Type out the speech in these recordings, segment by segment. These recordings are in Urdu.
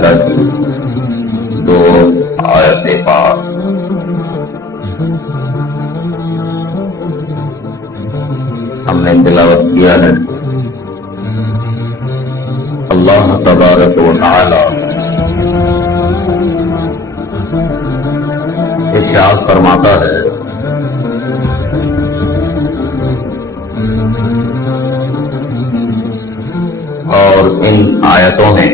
المائدہ کی 2 آیتیں پاک ہم نے تلاوت کیا ہے۔ اللہ تبارک و تعالی ارشاد فرماتا ہے، اور ان آیتوں میں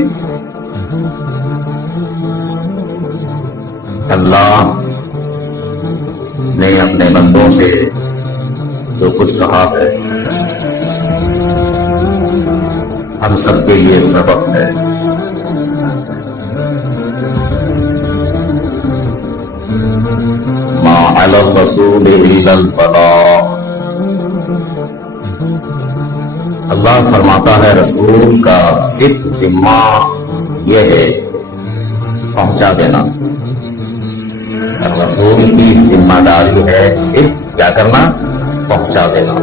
اللہ نے اپنے بندوں سے جو کچھ کہا ہے ہم سب کے لیے سبق ہے۔ ما علی الرسول الا البلاغ، اللہ فرماتا ہے رسول کا صرف ذمہ یہ ہے پہنچا دینا۔ رسول کی ذمہ داری ہے صرف کیا کرنا؟ پہنچا دینا۔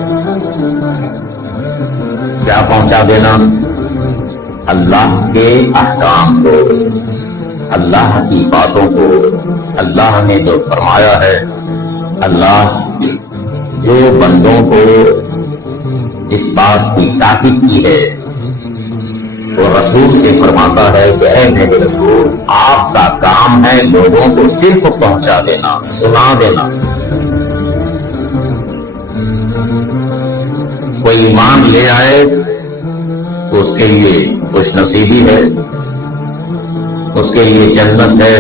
کیا پہنچا دینا؟ اللہ کے احکام کو، اللہ کی باتوں کو، اللہ نے جو فرمایا ہے، اللہ جو بندوں کو جس بات کی تاکید کی ہے وہ رسول سے فرماتا ہے کہ اے میرے رسول، آپ کا کام ہے لوگوں کو صرف پہنچا دینا، سنا دینا۔ کوئی ایمان لے آئے تو اس کے لیے خوش نصیبی ہے، اس کے لیے جنت ہے،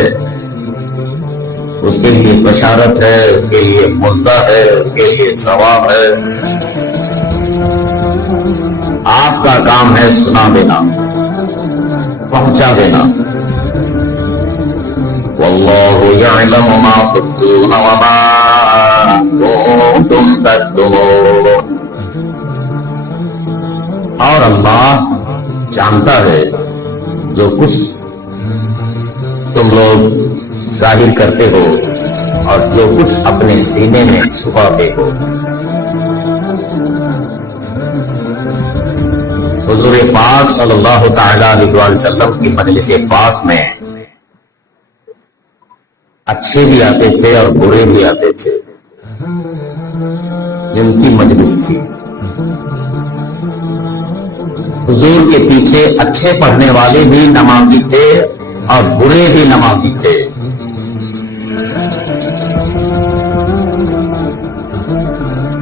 اس کے لیے بشارت ہے، اس کے لیے مزدہ ہے، اس کے لیے ثواب ہے۔ آپ کا کام ہے سنا دینا، پہنچا دینا۔ واللہ یعلم ما تبدون وما کنتم تکتمون، اور اللہ جانتا ہے جو کچھ تم لوگ ظاہر کرتے ہو اور جو کچھ اپنے سینے میں چھپاتے ہو۔ حضور پاک صلی اللہ تعالی علیہ وسلم کی مجلس پاک میں اچھے بھی آتے تھے اور برے بھی آتے تھے، جن کی مجلس تھی۔ حضور کے پیچھے اچھے پڑھنے والے بھی نمازی تھے اور برے بھی نمازی تھے۔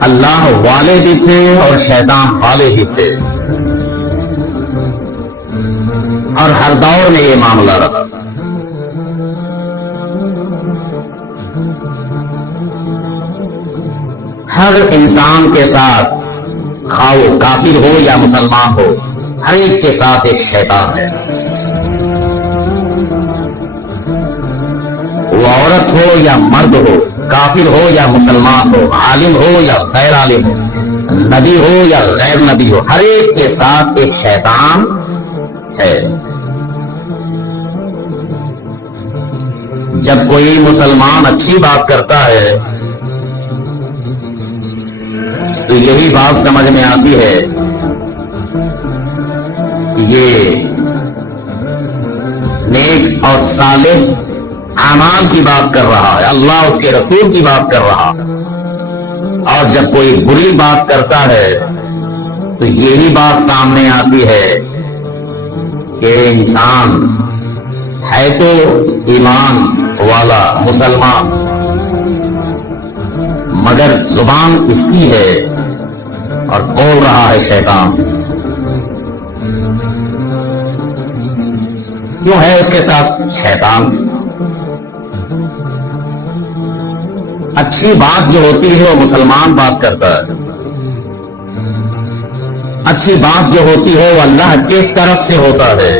اللہ والے بھی تھے اور شیطان والے بھی تھے، اور ہر دور میں یہ معاملہ رہا۔ ہر انسان کے ساتھ، خواہ وہ کافر ہو یا مسلمان ہو، ہر ایک کے ساتھ ایک شیطان ہے۔ وہ عورت ہو یا مرد ہو، کافر ہو یا مسلمان ہو، عالم ہو یا غیر عالم ہو، نبی ہو یا غیر نبی ہو، ہر ایک کے ساتھ ایک شیطان ہے۔ جب کوئی مسلمان اچھی بات کرتا ہے تو یہی بات سمجھ میں آتی ہے کہ یہ نیک اور صالح اعمال کی بات کر رہا ہے، اللہ اس کے رسول کی بات کر رہا ہے۔ اور جب کوئی بری بات کرتا ہے تو یہی بات سامنے آتی ہے کہ انسان ہے تو ایمان والا مسلمان، مگر زبان اس کی ہے اور بول رہا ہے شیطان۔ کیوں ہے اس کے ساتھ شیطان؟ اچھی بات جو ہوتی ہے وہ مسلمان بات کرتا ہے، اچھی بات جو ہوتی ہے وہ اللہ کے طرف سے ہوتا ہے،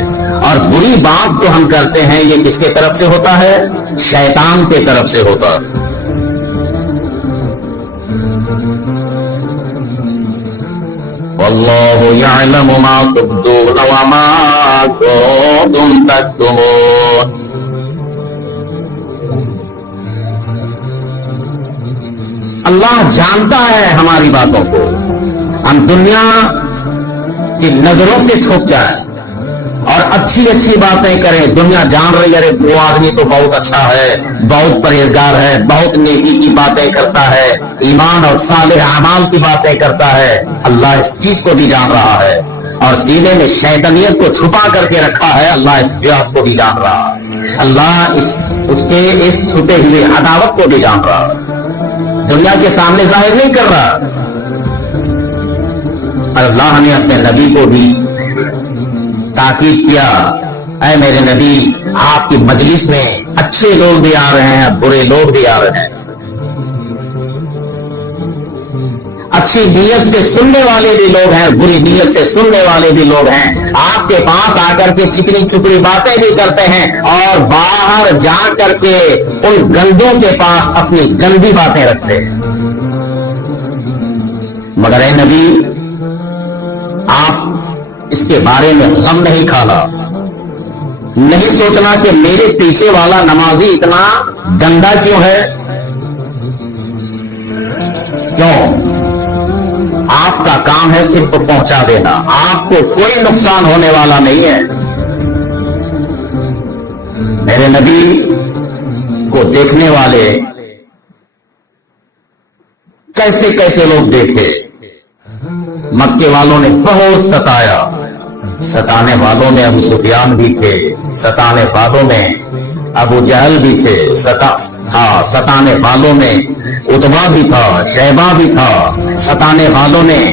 اور بری بات جو ہم کرتے ہیں یہ کس کے طرف سے ہوتا ہے؟ شیطان کے طرف سے ہوتا ہے۔ واللہ یعلم ما تبدون وما کنتم تکتمون، اللہ جانتا ہے ہماری باتوں کو، ہم دنیا کی نظروں سے چھپ جائیں، اور اچھی اچھی باتیں کریں. دنیا جان رہی ہے ارے وہ آدمی تو بہت اچھا ہے, بہت پرہیزگار ہے, بہت نیکی کی باتیں کرتا ہے, ایمان اور صالح اعمال کی باتیں کرتا ہے. اللہ اس چیز کو بھی جان رہا ہے, اور سینے میں شیطانیت کو چھپا کر کے رکھا ہے. اللہ اس بات کو بھی جان رہا ہے. اللہ اس کے اس چھپے ہوئے عداوت کو بھی جان رہا ہے, دنیا کے سامنے ظاہر نہیں کر رہا. اللہ نے اپنے نبی کو بھی تاکید کیا, اے میرے نبی آپ کی مجلس میں اچھے لوگ بھی آ رہے ہیں, برے لوگ بھی آ رہے ہیں. اچھی نیت سے سننے والے بھی لوگ ہیں, بری نیت سے سننے والے بھی لوگ ہیں. آپ کے پاس آ کر کے چکنی چپڑی باتیں بھی کرتے ہیں, اور باہر جا کر کے ان گندوں کے پاس اپنی گندی باتیں رکھتے ہیں. مگر اے نبی آپ اس کے بارے میں غم نہیں کھانا, نہیں سوچنا کہ میرے پیچھے والا نمازی اتنا گندا کیوں ہے. کیوں؟ آپ کا کام ہے صرف پہنچا دینا, آپ کو کوئی نقصان ہونے والا نہیں ہے. میرے نبی کو دیکھنے والے کیسے کیسے لوگ دیکھے. مکے والوں نے بہت ستایا, ستانے والوں میں ابو سفیان بھی تھے, ستانے والوں میں ابو جہل بھی تھے, ستانے والوں میں عتبہ بھی تھا, شیبہ بھی تھا, ستانے والوں میں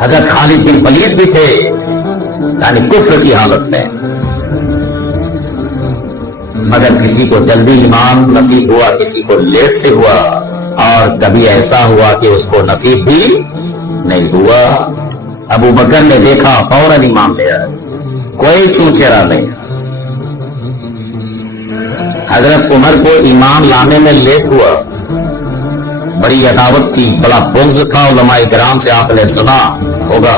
حضرت خالد بن ولید بھی تھے, یعنی کفر کی حالت میں. مگر کسی کو جلدی ایمان نصیب ہوا, کسی کو لیٹ سے ہوا, اور کبھی ایسا ہوا کہ اس کو نصیب بھی نہیں ہوا. ابو بکر نے دیکھا فوراً ایمان لیا, کوئی چونچرا نہیں. حضرت عمر کو ایمان لانے میں لیٹ ہوا, بڑی عداوت تھی, بڑا بغض تھا. علماء کرام سے آپ نے سنا ہوگا,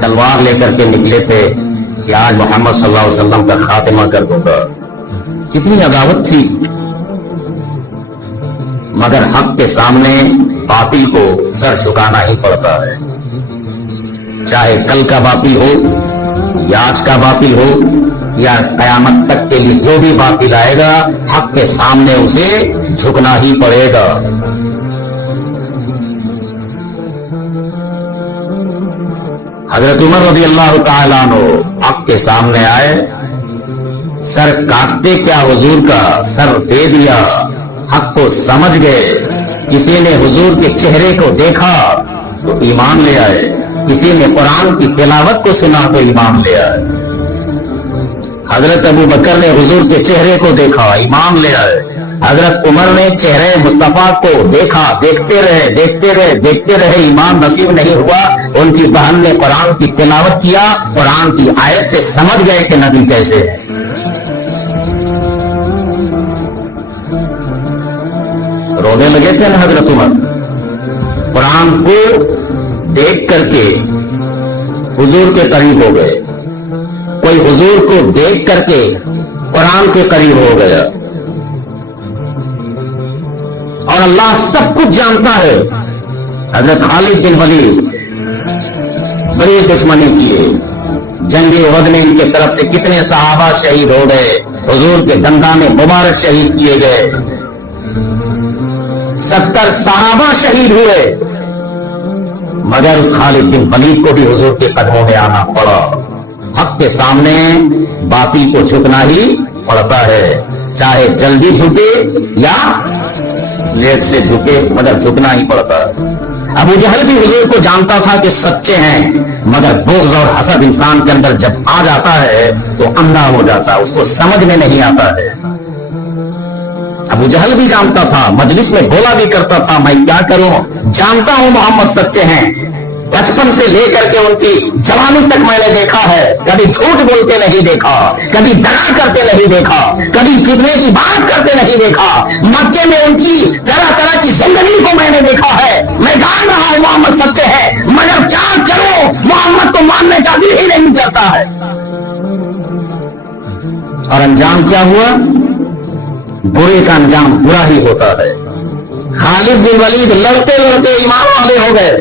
تلوار لے کر کے نکلے تھے کہ آج محمد صلی اللہ علیہ وسلم کا خاتمہ کر دوں گا. کتنی عداوت تھی. مگر حق کے سامنے باطل کو سر جھکانا ہی پڑتا ہے, چاہے کل کا باطل ہو یا آج کا باطل ہو یا قیامت تک کے لیے جو بھی باطل آئے گا, حق کے سامنے اسے جھکنا ہی پڑے گا. حضرت عمر رضی اللہ تعالیٰ عنہ حق کے سامنے آئے, سر کاٹتے کیا حضور کا سر دے دیا. حق کو سمجھ گئے. کسی نے حضور کے چہرے کو دیکھا تو ایمان لے آئے, کسی نے قرآن کی تلاوت کو سنا تو ایمان لے آئے. حضرت ابو بکر نے حضور کے چہرے کو دیکھا, ایمان لے آئے. حضرت عمر نے چہرے مصطفیٰ کو دیکھا, دیکھتے رہے, ایمان نصیب نہیں ہوا. ان کی بہن نے قرآن کی تلاوت کیا, قرآن کی آیت سے سمجھ گئے کہ نبی کیسے ہے. رونے لگے تھے نا حضرت عمر. قرآن کو دیکھ کر کے حضور کے قریب ہو گئے. کوئی حضور کو دیکھ کر کے قرآن کے قریب ہو گیا. اور اللہ سب کچھ جانتا ہے. حضرت خالد بن ولید بڑی دشمنی کیے, جنگ احد میں ان کے طرف سے کتنے صحابہ شہید ہو گئے, حضور کے دندان مبارک شہید کیے گئے, 70 صحابہ شہید ہوئے. مگر اس خالد بن ولید کو بھی حضور کے قدموں میں آنا پڑا. حق کے سامنے باطل کو جھکنا ہی پڑتا ہے, چاہے جلدی جھکے یا لیٹ سے جھکے, مگر جھکنا ہی پڑتا ہے. ابو جہل بھی حضور کو جانتا تھا کہ سچے ہیں, مگر بغض اور حسد انسان کے اندر جب آ جاتا ہے تو اندھا ہو جاتا ہے, اس کو سمجھ میں نہیں آتا ہے. ابو جہل بھی جانتا تھا, مجلس میں بولا بھی کرتا تھا, میں کیا کروں, جانتا ہوں محمد سچے ہیں. بچپن سے لے کر کے ان کی جوانی تک میں نے دیکھا ہے, کبھی جھوٹ بولتے نہیں دیکھا, کبھی دغا کرتے نہیں دیکھا, کبھی فتنے کی بات کرتے نہیں دیکھا. مکے میں ان کی طرح طرح کی زندگی کو میں نے دیکھا ہے. میں جان رہا ہوں محمد سچے ہیں, مگر کیا کروں, محمد تو ماننے کا دل ہی نہیں کرتا ہے. اور انجام کیا ہوا؟ برے کا انجام برا ہی ہوتا ہے. خالد بن ولید لڑتے لڑتے ایمان والے ہو گئے,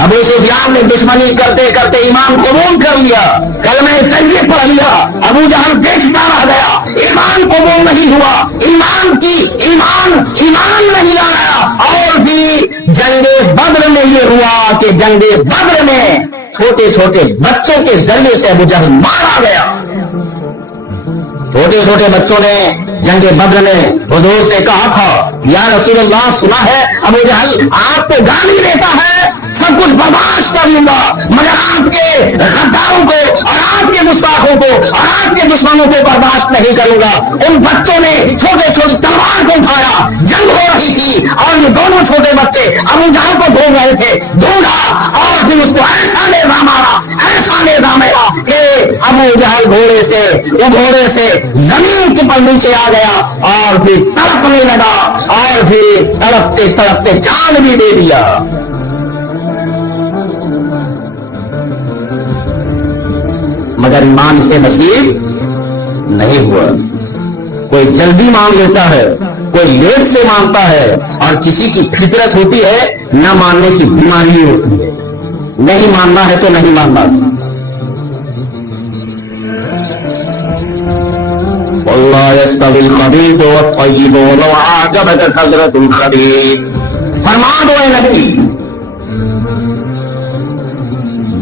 ابو سفیان نے دشمنی کرتے کرتے ایمان قبول کر لیا، کلمہ طیب پڑھ لیا، ابو جہل دیکھتا رہ گیا، ایمان قبول نہیں ہوا، ایمان نہیں آیا۔ اور پھر جنگ بدر میں یہ ہوا کہ جنگ بدر میں چھوٹے چھوٹے بچوں کے ذریعے سے ابو جہل مارا گیا۔ چھوٹے چھوٹے بچوں نے جنگ بدر میں حضور سے کہا تھا، یا رسول اللہ سنا ہے ابو جہل آپ کو گالی دیتا ہے، سب کچھ برداشت کر لوں گا مگر آپ کے غداروں کو اور آپ کے گستاخوں کو اور آپ کے دشمنوں کو برداشت نہیں کروں گا۔ ان بچوں نے چھوٹے چھوٹے تلوار کو اٹھایا، جنگ ہو رہی تھی اور یہ دونوں چھوٹے بچے ابو جہل کو ڈھونڈ رہے تھے، ڈھونڈا اور پھر اس کو ایسا نظام مارا کہ ابو جہل گھوڑے سے زمین کے پر نیچے آ گیا اور پھر تڑپنے لگا اور پھر تڑپتے تڑپتے جان بھی دے دیا۔ مگر ایمان سے نصیب نہیں ہوا۔ کوئی جلدی مانگ لیتا ہے، کوئی لیٹ سے مانگتا ہے، اور کسی کی فطرت ہوتی ہے نہ ماننے کی بیماری ہوتی ہے، نہیں ماننا ہے تو نہیں ماننا۔ واللہ یستوی الخبیث والطیب ولو اعجبک کثرۃ الخبیث۔ فرما دو اے نبی،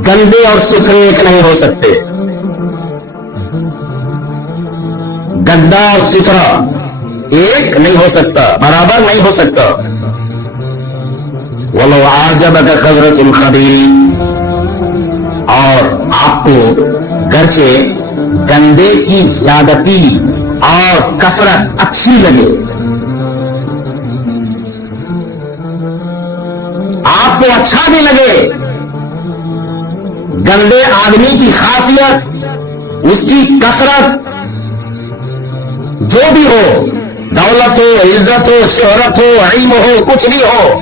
گندے اور ستھرے ایک نہیں ہو سکتے، گندا اور ستھرا ایک نہیں ہو سکتا، برابر نہیں ہو سکتا۔ وَلَوْ أَعْجَبَكَ كَثْرَةُ الْخَبِيثِ، اور آپ کو گرچہ گندے کی زیادتی اور کثرت اچھی لگے، آپ کو اچھا بھی لگے، گندے آدمی کی خاصیت، اس کی کثرت جو بھی ہو، دولت ہو، عزت ہو، شہرت ہو، علم ہو، کچھ بھی ہو،